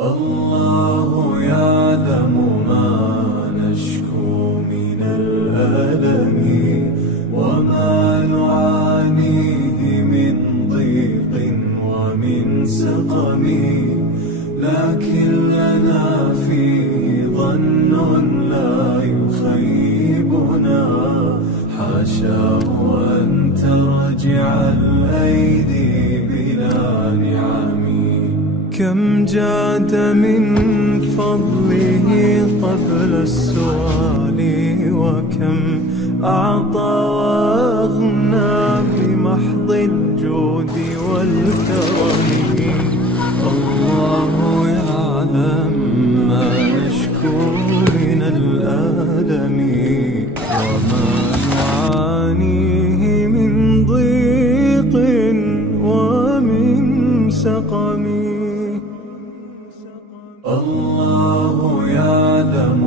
الله يعلم ما نشكو من الألم وما نعانيه من ضيق ومن سقم، لكن لنا فيه ظن لا يخيبنا، حاشاه أن ترجع الأيدي بلا نعم. كم جاد من فضله قبل السؤال، وكم أعطى وأغنى بمحض الجود والكرم. الله يعلم ما نشكو من الألم وما نعانيه من ضيق ومن سقم. الله يعلم